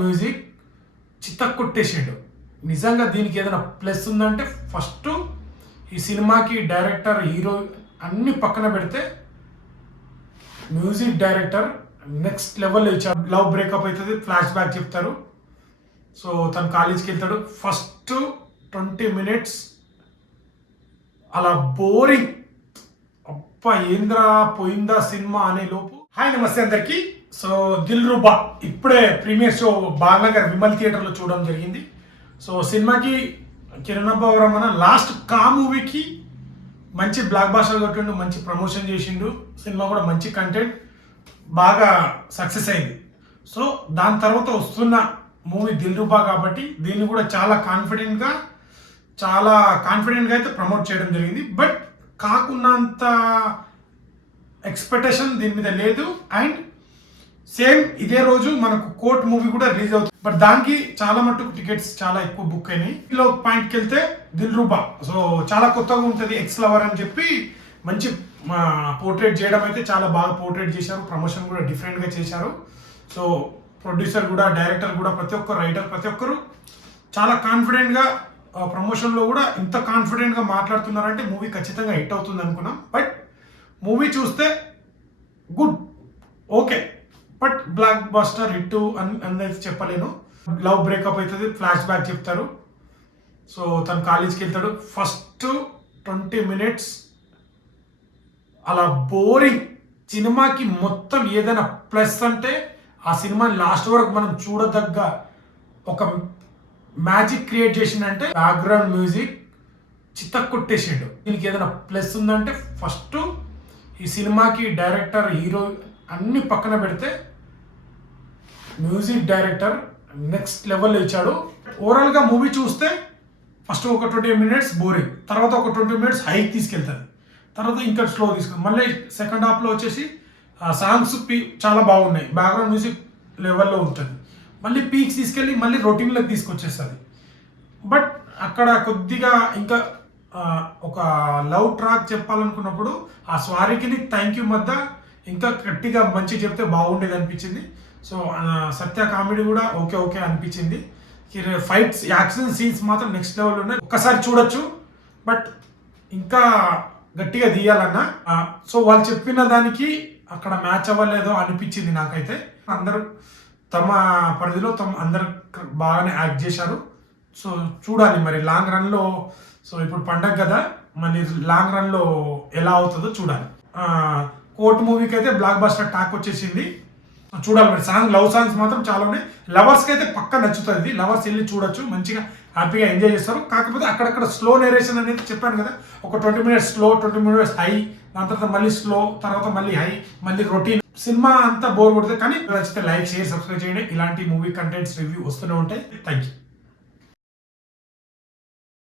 Music చిత్తకొట్టేసిండు. నిజంగా దీనికి ఏదైనా ప్లస్ ఉందంటే ఫస్ట్ ఈ సినిమాకి డైరెక్టర్, హీరో అన్ని పక్కన పెడితే మ్యూజిక్ డైరెక్టర్ నెక్స్ట్ లెవెల్లో ఇచ్చారు. లవ్ బ్రేకప్ అవుతుంది, ఫ్లాష్ బ్యాక్ చెప్తారు. సో తను కాలేజ్కి వెళ్తాడు. ఫస్ట్ 20 minutes అలా బోరింగ్, అప్ప ఏంద్రా పోయిందా సినిమా అనే లోపు. హాయ్ నమస్తే అందరికి. సో దిల్రుబా ఇప్పుడే ప్రీమియర్ షో బాలనగర్ విమల్ థియేటర్లో చూడడం జరిగింది. సో సినిమాకి కిరణ్ అబ్బవరం లాస్ట్ కా మూవీకి మంచి బ్లాక్ బాస్టర్ కొట్టిండు, మంచి ప్రమోషన్ చేసిండు. సినిమా కూడా మంచి కంటెంట్, బాగా సక్సెస్ అయింది. సో దాని తర్వాత వస్తున్న మూవీ దిల్రుబా కాబట్టి దీన్ని కూడా చాలా కాన్ఫిడెంట్గా అయితే ప్రమోట్ చేయడం జరిగింది. బట్ కాకున్నంత ఎక్స్పెక్టేషన్ దీని మీద లేదు. అండ్ సేమ్ ఇదే రోజు మనకు కోర్ట్ మూవీ కూడా రిలీజ్ అవుతుంది. బట్ దానికి చాలా మట్టుకు టికెట్స్ చాలా ఎక్కువ బుక్ అయినాయి. ఇందులో పాయింట్కి వెళ్తే దిల్రుబా సో చాలా కొత్తగా ఉంటుంది. ఎక్స్ లవర్ అని చెప్పి మంచి పోర్ట్రేట్ చేయడం అయితే చాలా బాగా పోర్ట్రేట్ చేశారు. ప్రమోషన్ కూడా డిఫరెంట్గా చేశారు. సో ప్రొడ్యూసర్ కూడా, డైరెక్టర్ కూడా, ప్రతి ఒక్కరు, రైటర్ ప్రతి ఒక్కరు చాలా కాన్ఫిడెంట్గా ప్రమోషన్లో కూడా ఇంత కాన్ఫిడెంట్గా మాట్లాడుతున్నారంటే మూవీ ఖచ్చితంగా హిట్ అవుతుంది అనుకున్నాం. బట్ మూవీ చూస్తే good, okay, but block buster hit అనేది చెప్పలేను. లవ్ బ్రేకప్ అవుతుంది, ఫ్లాష్ బ్యాక్ చెప్తారు. సో తను కాలేజ్కి వెళ్తాడు. ఫస్ట్ 20 minutes అలా బోరింగ్. సినిమాకి మొత్తం ఏదైనా ప్లస్ అంటే ఆ సినిమాని లాస్ట్ వరకు మనం చూడదగ్గ ఒక మ్యాజిక్ క్రియేట్ చేసిందంటే బ్యాక్గ్రౌండ్ మ్యూజిక్ చిత్తకొట్టేసిండు. దీనికి ఏదైనా ప్లస్ ఉందంటే ఫస్ట్ ఈ సినిమాకి డైరెక్టర్, హీరో అన్ని పక్కన పెడితే మ్యూజిక్ డైరెక్టర్ నెక్స్ట్ లెవెల్లో ఇచ్చాడు. ఓవరాల్గా మూవీ చూస్తే ఫస్ట్ ఒక 20 minutes బోరింగ్, తర్వాత ఒక 20 minutes హైక్ తీసుకెళ్తారు, తర్వాత ఇంకా స్లో తీసుకెళ్తారు. మళ్ళీ సెకండ్ హాఫ్లో వచ్చేసి సాంగ్స్ చాలా బాగున్నాయి, బ్యాక్గ్రౌండ్ మ్యూజిక్ లెవెల్లో ఉంటుంది. మళ్ళీ పీక్స్ తీసుకెళ్ళి మళ్ళీ రొటీన్లోకి తీసుకొచ్చేస్తుంది. బట్ అక్కడ కొద్దిగా ఇంకా ఒక లవ్ ట్రాక్ చెప్పాలనుకున్నప్పుడు ఆ స్వారీకి థ్యాంక్ యూ మధ్య ఇంకా గట్టిగా మంచి చెప్తే బాగుండేది అనిపించింది. సో సత్య కామెడీ కూడా ఓకే అనిపించింది. ఫైట్స్, యాక్షన్ సీన్స్ మాత్రం నెక్స్ట్ లెవెల్ ఉన్నాయి. ఒక్కసారి చూడొచ్చు, బట్ ఇంకా గట్టిగా తీయాలన్నా. సో వాళ్ళు చెప్పిన దానికి అక్కడ మ్యాచ్ అవ్వలేదో అనిపించింది నాకైతే. అందరూ తమ పరిధిలో అందరు బాగానే యాక్ట్ చేశారు. సో చూడాలి మరి లాంగ్ రన్లో. సో ఇప్పుడు పండగ కదా, మరి లాంగ్ రన్లో ఎలా అవుతుందో చూడాలి. కోర్ట్ మూవీకి అయితే బ్లాక్ బస్టర్ టాక్ వచ్చేసింది. చూడాలి మరి. లవ్ సాంగ్స్ మాత్రం చాలా ఉన్నాయి. లవర్స్కి అయితే పక్కా నచ్చుతుంది. లవర్స్ వెళ్ళి చూడొచ్చు, మంచిగా హ్యాపీగా ఎంజాయ్ చేస్తారు. కాకపోతే అక్కడక్కడ స్లో నేరేషన్ అనేది చెప్పాను కదా, ఒక 20 minutes స్లో, 20 minutes హై, దాని తర్వాత మళ్ళీ స్లో, తర్వాత మళ్ళీ హై, మళ్ళీ రొటీన్. సినిమా అంతా బోర్ కొడుతుంది. కానీ నచ్చితే లైక్, షేర్, సబ్స్క్రైబ్ చేయండి. ఇలాంటి మూవీ కంటెంట్స్ రివ్యూ వస్తూనే ఉంటాయి. Thank you.